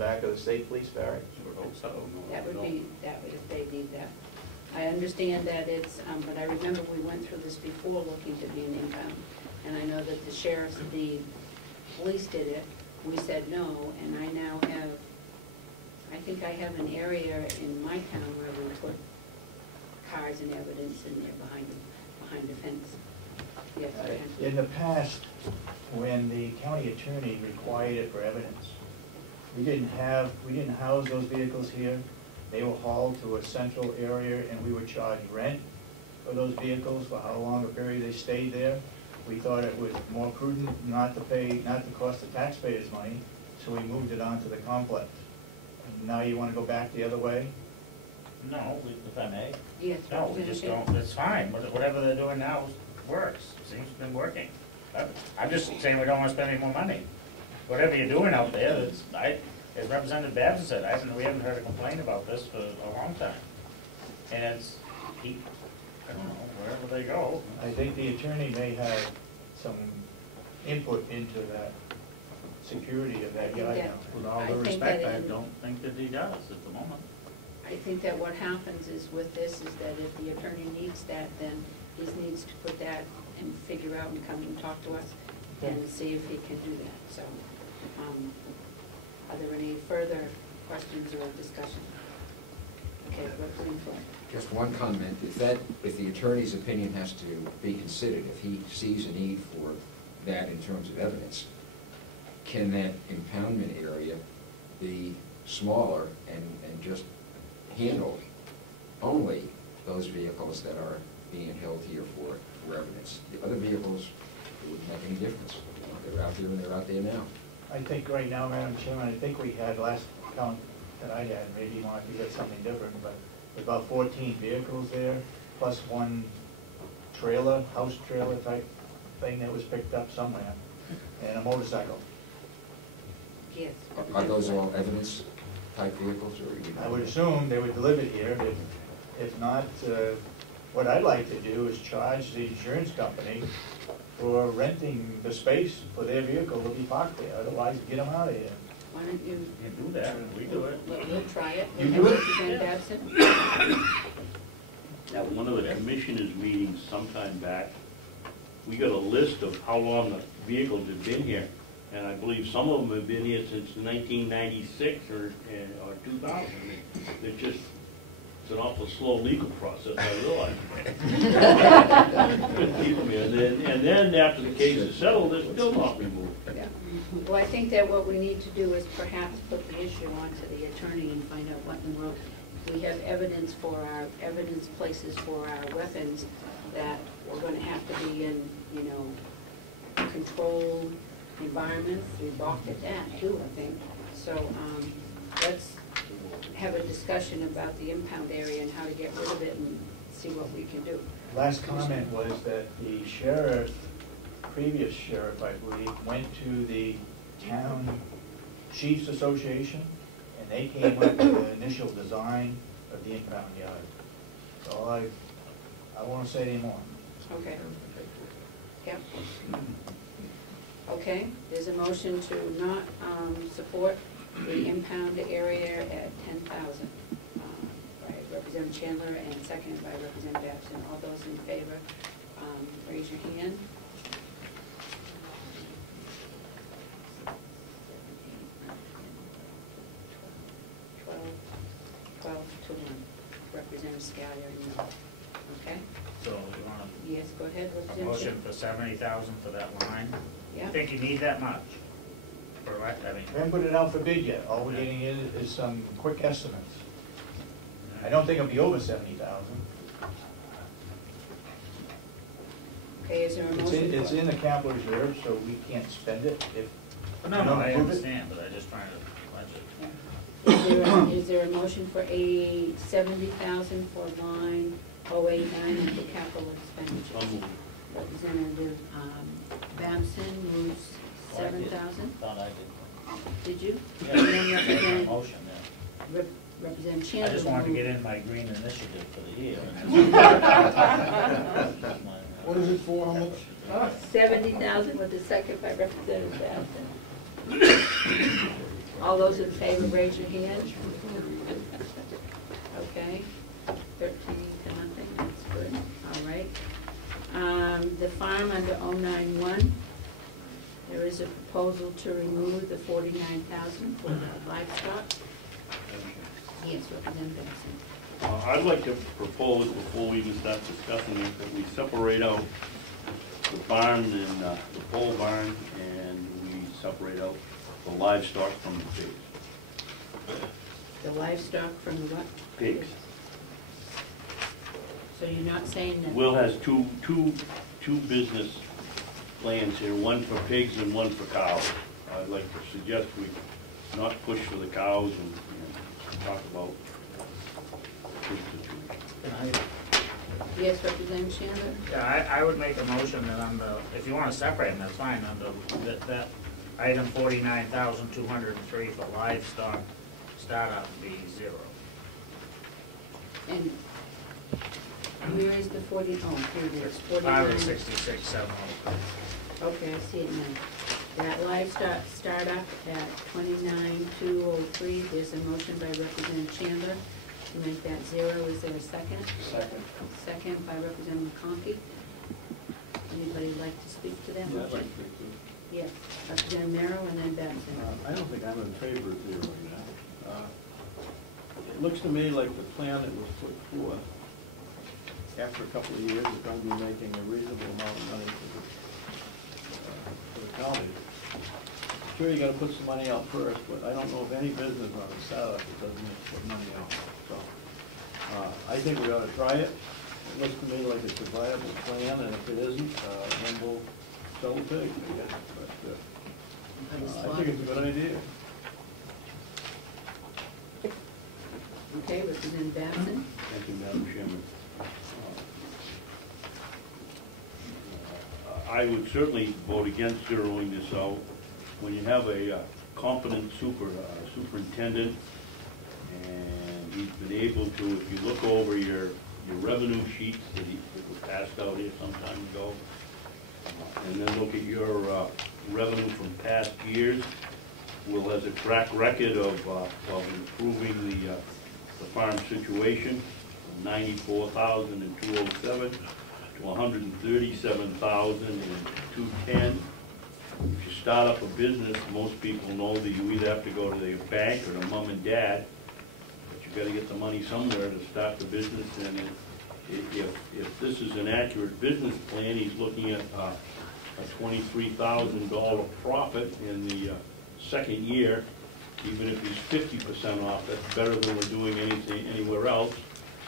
back of the state police barracks? That would be, that would, if they need that. I understand that it's, but I remember we went through this before looking to be an impound. And I know that the police did it. We said no, and I now have, I think I have an area in my town where we put cars and evidence in there behind the fence. Yes, in the past, when the county attorney required it for evidence, we didn't house those vehicles here. They were hauled to a central area, and we would charge rent for those vehicles for how long a period they stayed there. We thought it was more prudent not to cost the taxpayers money, so we moved it onto the complex. And now you want to go back the other way? No, if I may. yes, No, we just don't, it's fine. Whatever they're doing now works. Seems to have been working. I'm just saying we don't want to spend any more money. Whatever you're doing out there, as Representative Babson said, we haven't heard a complaint about this for a long time. And I don't know, wherever they go. I think the attorney may have some input into that security of that guy now. With all due respect, I don't think that he does at the moment. I think that what happens is with this is that if the attorney needs that, then he needs to put that and figure out and come and talk to us and see if he can do that. So, are there any further questions or discussion? Okay, Representative Floyd. Just one comment. If the attorney's opinion has to be considered, if he sees a need for that in terms of evidence, can that impoundment area be smaller and just handle only those vehicles that are being held here for evidence? The other vehicles, it wouldn't make any difference. They're out there and they're out there now. I think right now, Madam Chairman, I think we had last count that I had, maybe you want to get something different, but about 14 vehicles there, plus one trailer, house trailer type thing that was picked up somewhere, and a motorcycle. Yes. Are those all evidence type vehicles, or? I would assume they were delivered here. If not, what I'd like to do is charge the insurance company for renting the space for their vehicle to be parked there. Otherwise, get them out of here. Why don't you do that? We do it. We'll try it. You do it? Babson? At one of the commissioners' meetings sometime back, we got a list of how long the vehicles had been here. And I believe some of them have been here since 1996 or 2000. They're just, it's an awful slow legal process, I realize. Keep them here. And then after the case is settled, they're still not removed. Yeah. Well, I think that what we need to do is perhaps put the issue onto the attorney and find out what in the world. We have evidence for our evidence places for our weapons that we're going to have to be in, you know, controlled environments. We balked at that too, I think. So let's have a discussion about the impound area and how to get rid of it and see what we can do. Last comment was that the sheriff, previous sheriff, I believe, went to the town chiefs association, and they came up with the initial design of the impound yard. So I won't say any more. Okay. Yep. Okay, there's a motion to not support the impound area at 10,000 by Representative Chandler and seconded by Representative Babson. All those in favor, raise your hand. 12 to 1. Representative Scalia, no. Okay? So you want Yes, go ahead, a Representative. motion for 70,000 for that line? Yeah. You think you need that much? For what? I mean, We haven't put it out for bid yet. All we're getting is some quick estimates. I don't think it'll be over 70,000. Okay, is there a motion? It's in the capital reserve, so we can't spend it if no, we don't I approve it. understand, but I'm just trying to budget. Is there a motion for a 70,000 for line 089 for capital expenditures? Representative Babson moves 7,000. Thought I did. Did you? Yeah, And then Representative, motion, yeah. Representative I Chandler just wanted to moved- get in my green initiative for the year. What is it for, how much? 70,000 with the second by Representative Babson. All those in favor, raise your hand. Okay, 13 to nothing, that's good, all right. The farm under 091, there is a proposal to remove the 49,000 for the livestock. Yes, Representative Benson. I'd like to propose, before we even start discussing it, that we separate out the barn and the pole barn, and we separate out the livestock from the pigs. The livestock from the what? Pigs. So you're not saying that? Will has two business plans here, one for pigs and one for cows. I'd like to suggest we not push for the cows and talk about pigs. Yes, Representative Chandler? Yeah, I would make a motion that on the, if you want to separate them, that's fine, on that item 49,203 for livestock startup be 0. And where is the 40, oh, here it is, 49. 566,700. Okay, I see it now. That livestock startup at 29,203, there's a motion by Representative Chandler to make that 0. Is there a second? Second. Second by Representative McConkey. Anybody like to speak to that Yeah, I'd like motion? to think Yes, Representative Merrow and then Benson. I don't think I'm in favor of zeroing that. It looks to me like the plan that was put forth, after a couple of years, is going to be making a reasonable amount of money for the county. Sure, you gotta put some money out first, but I don't know of any business on a setup that doesn't put money out. So, I think we ought to try it. It looks to me like it's a viable plan, and if it isn't, then we'll sell the pig again. But, I think it's a good idea. Okay, Representative Benson. Thank you, Madam Chairman. I would certainly vote against zeroing this out. When you have a competent superintendent, and he's been able to, if you look over your revenue sheets that were passed out here some time ago, and then look at your revenue from past years, Will has a track record of improving the farm situation from 94,000 in 2007 to 137,000 in 2010. If you start up a business, most people know that you either have to go to the bank or to mom and dad, but you've got to get the money somewhere to start the business. And if this is an accurate business plan, he's looking at a $23,000 profit in the second year. Even if he's 50% off, that's better than we're doing anything anywhere else.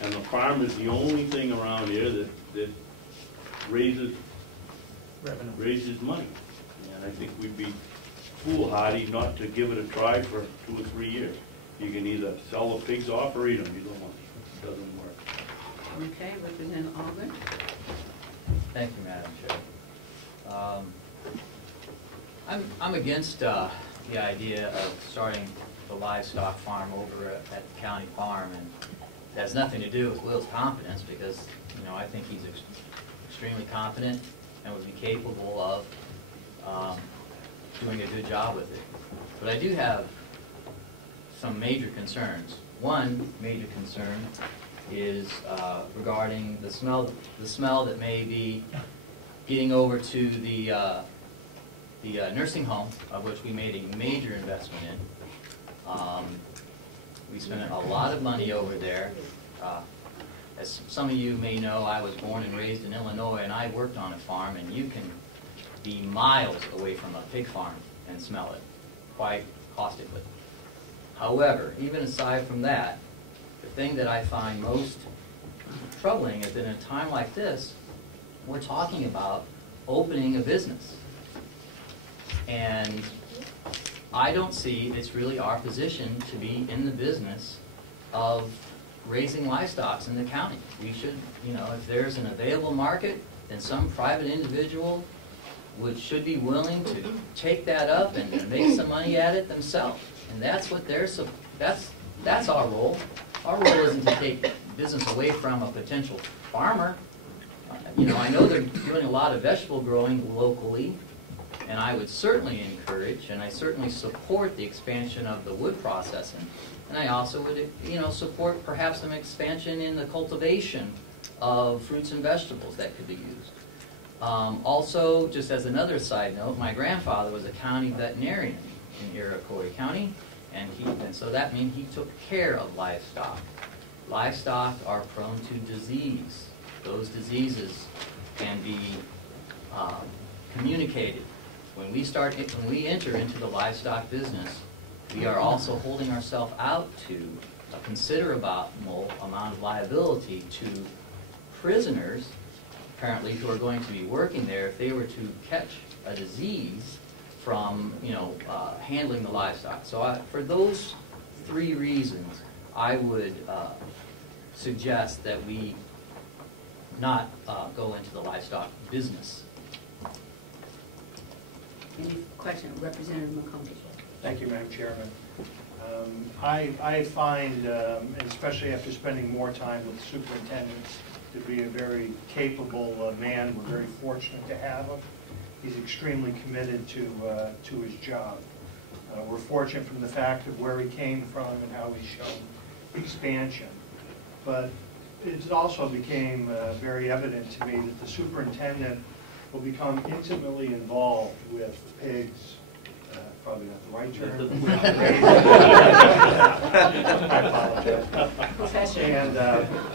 And the farm is the only thing around here that raises money. And I think we'd be foolhardy not to give it a try for 2 or 3 years. You can either sell the pigs off or eat them. Either one. It doesn't work. Okay, Representative Alden. Thank you, Madam Chair. I'm against the idea of starting the livestock farm over at the county farm, and it has nothing to do with Will's competence, because I think he's extremely competent and would be capable of doing a good job with it. But I do have some major concerns. One major concern is regarding the smell that may be getting over to the nursing home, of which we made a major investment in. We spent a lot of money over there. As some of you may know, I was born and raised in Illinois, and I worked on a farm, and you can be miles away from a pig farm and smell it quite caustically. However, even aside from that, the thing that I find most troubling is that in a time like this, we're talking about opening a business. And I don't see it's really our position to be in the business of raising livestock in the county. We should, if there's an available market, then some private individual should be willing to take that up and make some money at it themselves. And that's what that's our role. Our role isn't to take business away from a potential farmer. I know they're doing a lot of vegetable growing locally, And I would certainly encourage, and I certainly support the expansion of the wood processing. And I also would, support perhaps some expansion in the cultivation of fruits and vegetables that could be used. Also, just as another side note, my grandfather was a county veterinarian in Iroquois County, and so that means he took care of livestock. Livestock are prone to disease. Those diseases can be communicated. When we enter into the livestock business, we are also holding ourselves out to a considerable amount of liability to prisoners, apparently, who are going to be working there if they were to catch a disease from, handling the livestock. So for those three reasons, I would suggest that we not go into the livestock business. Any question, Representative McCombie? Thank you, Madam Chairman. I find, and especially after spending more time with superintendents, to be a very capable man. We're very fortunate to have him. He's extremely committed to his job. We're fortunate from the fact of where he came from and how he's shown expansion. But it also became very evident to me that the superintendent will become intimately involved with pigs. Probably not the right term. I apologize.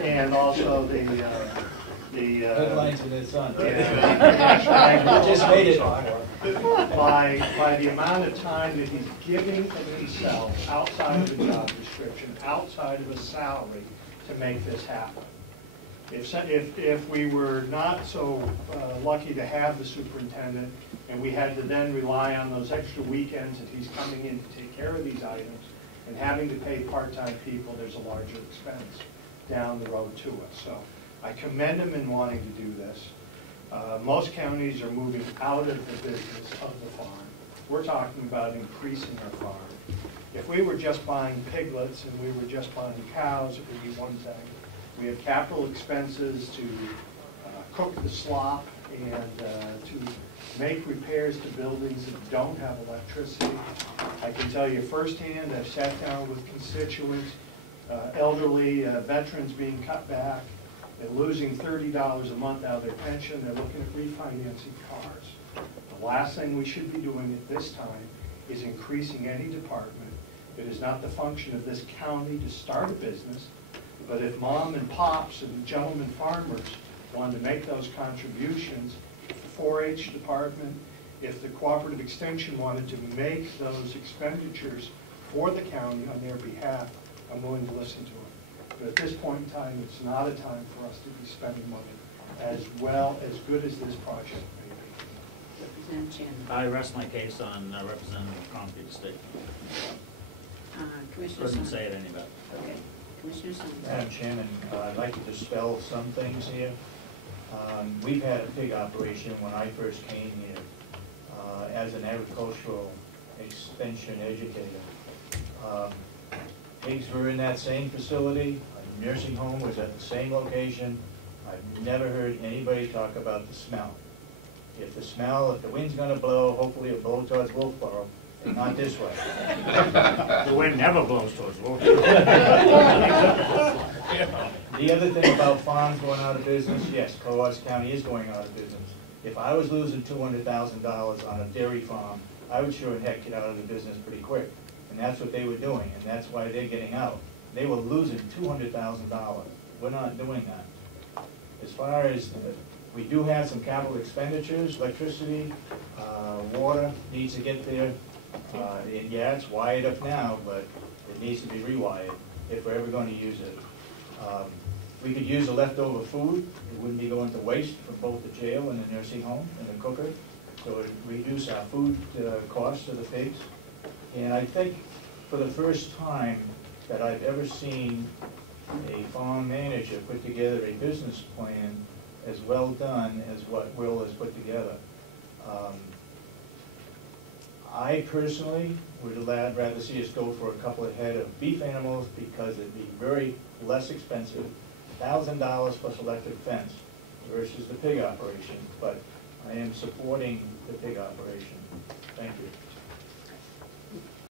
And also the Headlines in his son. Just made it. By the amount of time that he's giving of himself outside of the job description, outside of a salary, to make this happen. If we were not so lucky to have the superintendent, and we had to then rely on those extra weekends that he's coming in to take care of these items, and having to pay part-time people, there's a larger expense down the road to us. So I commend him in wanting to do this. Most counties are moving out of the business of the farm. We're talking about increasing our farm. If we were just buying piglets and we were just buying cows, it would be one thing. We have capital expenses to cook the slop and to make repairs to buildings that don't have electricity. I can tell you firsthand, I've sat down with constituents, elderly veterans being cut back. They're losing $30 a month out of their pension. They're looking at refinancing cars. The last thing we should be doing at this time is increasing any department. It is not the function of this county to start a business, but if mom and pops and gentlemen farmers wanted to make those contributions, if the 4-H department, if the cooperative extension wanted to make those expenditures for the county on their behalf, I'm willing to listen to it. But at this point in time, it's not a time for us to be spending money as good as this project may be. Representative Chandler. I rest my case on Representative Conkling's statement. Commissioner Couldn't Song. say it any better. Okay. Commissioner Song. Madam Chairman, I'd like to dispel some things here. We've had a pig operation when I first came here as an agricultural extension educator. Pigs were in that same facility. A nursing home was at the same location. I've never heard anybody talk about the smell. If the wind's going to blow, hopefully it'll blow towards Wolfboro, and not this way. The wind never blows towards Wolf. The other thing about farms going out of business, yes, Coos County is going out of business. If I was losing $200,000 on a dairy farm, I would sure as heck get out of the business pretty quick. And that's what they were doing, and that's why they're getting out. They were losing $200,000. We're not doing that. As far as, we do have some capital expenditures, electricity, water needs to get there. And yeah, it's wired up now, but it needs to be rewired if we're ever going to use it. We could use the leftover food. It wouldn't be going to waste from both the jail and the nursing home and the cooker. So it would reduce our food costs to the pigs. And I think for the first time that I've ever seen a farm manager put together a business plan as well done as what Will has put together. I personally would rather see us go for a couple of head of beef animals because it'd be very less expensive, $1,000 plus electric fence versus the pig operation. But I am supporting the pig operation. Thank you.